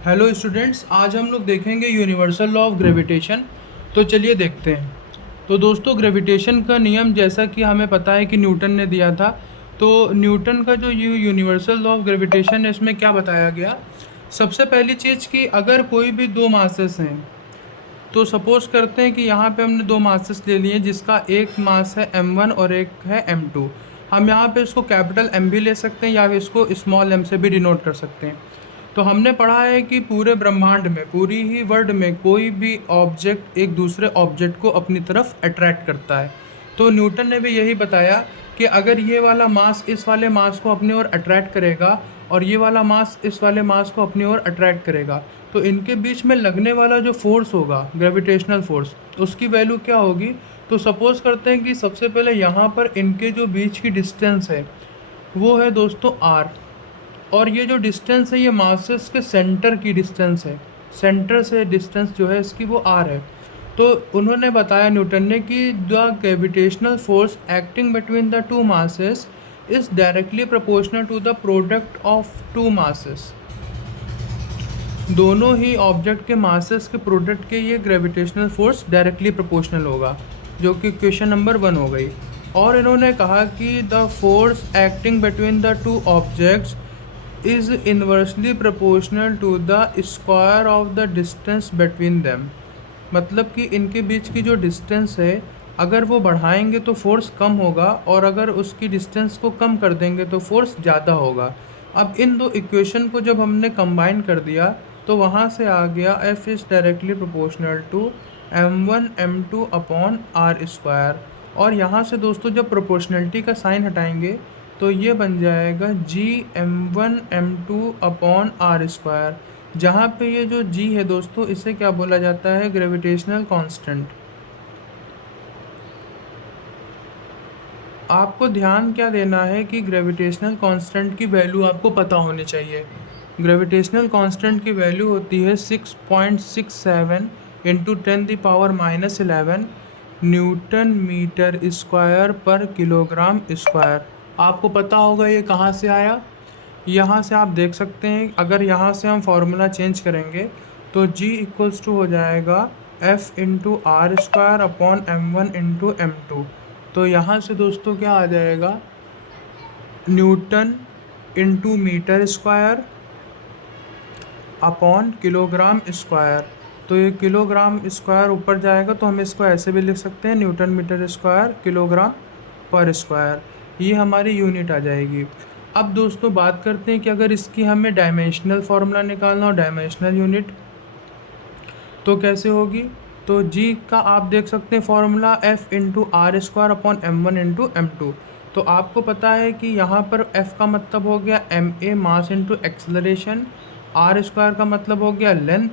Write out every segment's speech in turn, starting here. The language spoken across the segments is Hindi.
हेलो स्टूडेंट्स, आज हम लोग देखेंगे यूनिवर्सल लॉ ऑफ ग्रेविटेशन। तो चलिए देखते हैं। तो दोस्तों, ग्रेविटेशन का नियम जैसा कि हमें पता है कि न्यूटन ने दिया था। तो न्यूटन का जो यूनिवर्सल लॉ ऑफ ग्रेविटेशन है, इसमें क्या बताया गया। सबसे पहली चीज़ कि अगर कोई भी दो मासेस हैं, तो सपोज करते हैं कि यहाँ पे हमने दो मासेस ले लिए जिसका एक मास है m1 और एक है m2। हम यहाँ पे इसको कैपिटल M भी ले सकते हैं या इसको स्मॉल m से भी डिनोट कर सकते हैं। तो हमने पढ़ा है कि पूरे ब्रह्मांड में, पूरी ही वर्ल्ड में कोई भी ऑब्जेक्ट एक दूसरे ऑब्जेक्ट को अपनी तरफ अट्रैक्ट करता है। तो न्यूटन ने भी यही बताया कि अगर ये वाला मास इस वाले मास को अपनी ओर अट्रैक्ट करेगा और ये वाला मास इस वाले मास को अपनी ओर अट्रैक्ट करेगा, तो इनके बीच में लगने वाला जो फोर्स होगा, ग्रेविटेशनल फोर्स, उसकी वैल्यू क्या होगी। तो सपोज करते हैं कि सबसे पहले यहाँ पर इनके जो बीच की डिस्टेंस है वो है दोस्तों r। और ये जो डिस्टेंस है ये मासेस के सेंटर की डिस्टेंस है। सेंटर से डिस्टेंस जो है इसकी वो r है। तो उन्होंने बताया न्यूटन ने कि the gravitational force acting between the two masses is directly proportional to the product of two masses. दोनों ही ऑब्जेक्ट के मासेस के प्रोडक्ट के ये ग्रेविटेशनल फोर्स डायरेक्टली प्रोपोर्शनल होगा, जो कि क्वेश्चन नंबर 1 हो गई। और इन्होंने कहा कि the force acting between the two objects is inversely proportional to the square of the distance between them. मतलब कि इनके बीच की जो डिस्टेंस है, अगर वो बढ़ाएंगे तो फोर्स कम होगा और अगर उसकी डिस्टेंस को कम कर देंगे तो फोर्स ज़्यादा होगा। अब इन दो इक्वेशन को जब हमने कंबाइन कर दिया तो वहाँ से आ गया F is directly proportional to m1 m2 upon are square. और यहाँ से दोस्तों जब प्रोपोर्शनलिटी का साइन हटाएंगे तो ये बन जाएगा g m1 m2 upon are square. जहाँ पे ये जो g है दोस्तों, इसे क्या बोला जाता है, ग्रेविटेशनल कांस्टेंट। आपको ध्यान क्या देना है कि ग्रेविटेशनल कांस्टेंट की वैल्यू आपको पता होनी चाहिए। ग्रेविटेशनल कांस्टेंट की वैल्यू होती है 6.67 इंटू 10⁻⁻11 न्यूटन मीटर स्क्वायर पर किलोग्राम स्क्वायर। आपको पता होगा ये कहाँ से आया। यहाँ से आप देख सकते हैं, अगर यहाँ से हम फार्मूला चेंज करेंगे तो g इक्वल्स टू हो जाएगा f into r square upon m1 into m2। तो यहाँ से दोस्तों क्या आ जाएगा, Newton into metre square upon kilogram square. तो ये किलोग्राम स्क्वायर ऊपर जाएगा तो हम इसको ऐसे भी लिख सकते हैं, न्यूटन मीटर स्क्वायर किलोग्राम पर स्क्वायर। ये हमारी यूनिट आ जाएगी। अब दोस्तों बात करते हैं कि अगर इसकी हमें डायमेंशनल फार्मूला निकालना हो, डायमेंशनल यूनिट, तो कैसे होगी। तो g का आप देख सकते हैं formula f into r square upon m1 into m2। तो आपको पता है कि यहाँ पर f का मतलब हो गया ma mass into acceleration, r square का मतलब हो गया लेंथ,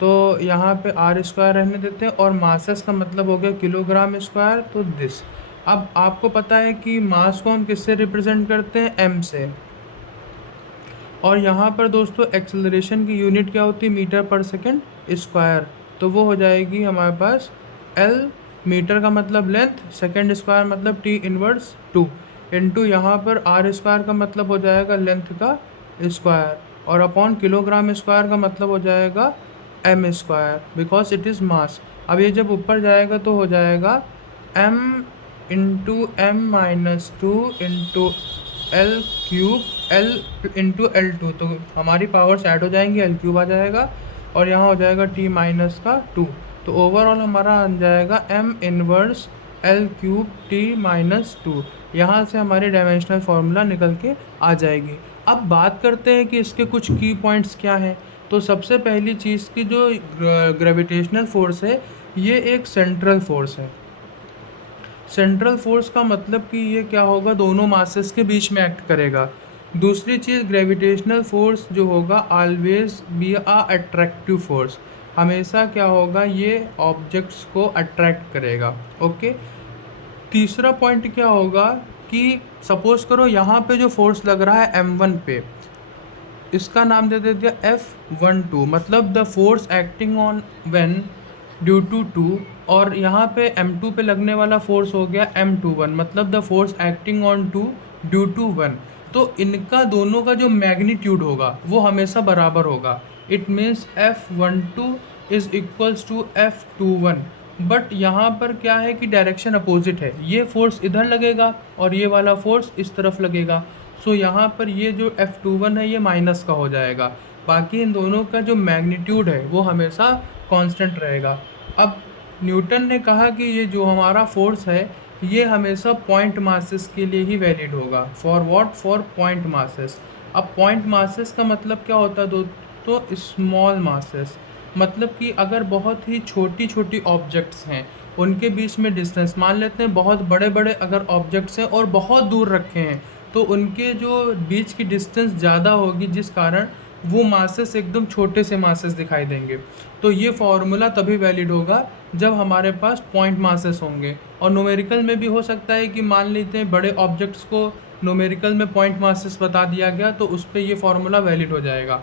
तो यहाँ पे आर स्क्वायर रहने देते हैं, और मासेस का मतलब हो गया किलोग्राम स्क्वायर, तो दिस। अब आपको पता है कि मास को हम किससे रिप्रेजेंट करते हैं, m से। और यहाँ पर दोस्तों एक्सेलरेशन की यूनिट क्या होती है, मीटर पर सेकंड स्क्वायर। तो वो हो जाएगी हमारे पास L, मीटर का मतलब लेंथ, सेकंड स्क्वायर मतलब T इनवर्स 2 इंटू यहाँ पर आर स्क्वायर का मतलब हो जाएगा लेंथ का स्क्वायर, और अपॉन किलोग्राम स्क्वायर का मतलब हो जाएगा m square, because it is मास। अब ये जब ऊपर जाएगा तो हो जाएगा m into m-2 into L cube L into L2। तो हमारी पावर्स ऐड हो जाएंगी, L क्यूब आ जाएगा और यहाँ हो जाएगा T माइनस का 2। तो ओवरऑल हमारा आ जाएगा m inverse L cube T minus 2। यहाँ से हमारी डायमेंशनल फार्मूला निकल के आ जाएगी। अब बात करते हैं कि इसके कुछ की पॉइंट्स क्या हैं। तो सबसे पहली चीज़ की जो ग्रेविटेशनल फोर्स है, ये एक सेंट्रल फोर्स है। सेंट्रल फोर्स का मतलब कि ये क्या होगा, दोनों मासेस के बीच में एक्ट करेगा। दूसरी चीज़, ग्रेविटेशनल फोर्स जो होगा always be a attractive force, हमेशा क्या होगा, ये ऑब्जेक्ट्स को अट्रैक्ट करेगा। ओके। तीसरा पॉइंट क्या होगा कि सपोज करो यहाँ पे जो फोर्स लग रहा है m1 पे, इसका नाम दे देते हैं F12, मतलब the force acting on one due to 2। और यहाँ पे m2 पे लगने वाला फोर्स हो गया m21, मतलब the force acting on 2 due to 1। तो इनका दोनों का जो मैग्नीट्यूड होगा वो हमेशा बराबर होगा। It means F12 is equals to F21। But यहाँ पर क्या है कि डायरेक्शन अपोजिट है, ये फोर्स इधर लगेगा और ये वाला फोर्स इस तरफ लगेगा। सो यहाँ पर ये जो F21 है ये माइनस का हो जाएगा, बाकी इन दोनों का जो मैग्नीट्यूड है वो हमेशा कांस्टेंट रहेगा। अब न्यूटन ने कहा कि ये जो हमारा फोर्स है ये हमेशा पॉइंट मासेस के लिए ही वैलिड होगा। For what? For point masses. अब पॉइंट मासेस का मतलब क्या होता है दोस्तों? स्मॉल मासेस, मतलब कि अगर बहुत ही छोटी छोटी ऑब्जेक्ट्स हैं उनके बीच में डिस्टेंस, मान लेते हैं बहुत बड़े बड़े अगर ऑब्जेक्ट्स हैं और बहुत दूर रखे हैं तो उनके जो बीच की डिस्टेंस ज़्यादा होगी, जिस कारण वो मासेस एकदम छोटे से मासेस दिखाई देंगे। तो ये फॉर्मूला तभी वैलिड होगा जब हमारे पास पॉइंट मासेस होंगे। और न्यूमेरिकल में भी हो सकता है कि मान लेते हैं बड़े ऑब्जेक्ट्स को न्यूमेरिकल में पॉइंट मासेस बता दिया गया तो उस पर ये फॉर्मूला वैलिड हो जाएगा।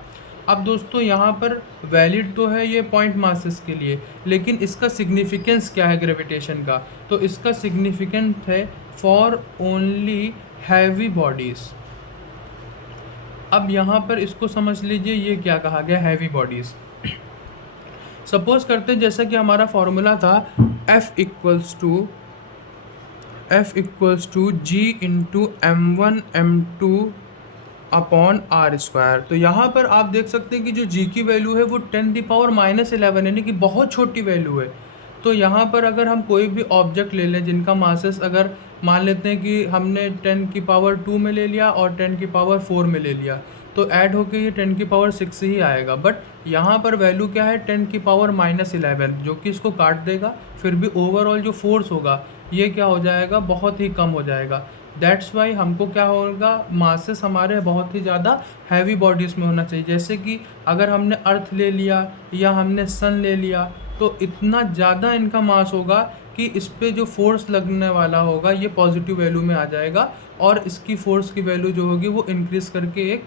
अब दोस्तों यहाँ पर वैलिड तो है ये पॉइंट मासेस के लिए, लेकिन इसका सिग्निफिकेंस क्या है ग्रेविटेशन का? तो इसका सिग्निफिकेंस है फॉर ओनली हैवी बॉडीज़। अब यहाँ पर इसको समझ लीजिए ये क्या कहा गया, हैवी बॉडीज़। सपोज करते हैं जैसा कि हमारा फॉर्मूला था F equals to G into M1 M2 upon are square. तो यहाँ पर आप देख सकते हैं कि जो G की वैल्यू है वो 10⁻11 यानी कि बहुत छोटी वैल्यू है। तो यहाँ पर अगर हम कोई भी ऑब्जेक्ट ले लें जिनका मासेस अगर मान लेते हैं कि हमने 10⁻2 में ले लिया और 10⁻4 में ले लिया तो ऐड होके ये 10⁻6 ही आएगा। बट यहाँ पर वैल्यू क्या है 10⁻11, जो कि इसको काट देगा, फिर भी ओवरऑल जो फोर्स होगा ये क्या हो जाएगा, बहुत ही कम हो जाएगा। दैट्स वाई हमको क्या होगा, मासेस हमारे बहुत ही ज़्यादा हैवी बॉडीज़ में होना चाहिए। जैसे कि अगर हमने अर्थ ले लिया या हमने सन ले लिया तो इतना ज़्यादा इनका मास होगा कि इस पे जो फोर्स लगने वाला होगा ये पॉजिटिव वैल्यू में आ जाएगा और इसकी फोर्स की वैल्यू जो होगी वो इंक्रीज़ करके एक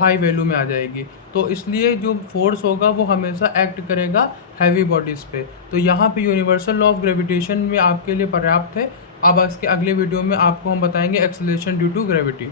हाई वैल्यू में आ जाएगी। तो इसलिए जो फोर्स होगा वो हमेशा एक्ट करेगा हैवी बॉडीज़ पे। तो यहाँ पे यूनिवर्सल लॉ ऑफ ग्रेविटेशन में आपके लिए पर्याप्त है। अब इसके अगले वीडियो में आपको हम बताएंगे एक्सेलरेशन ड्यू टू ग्रेविटी।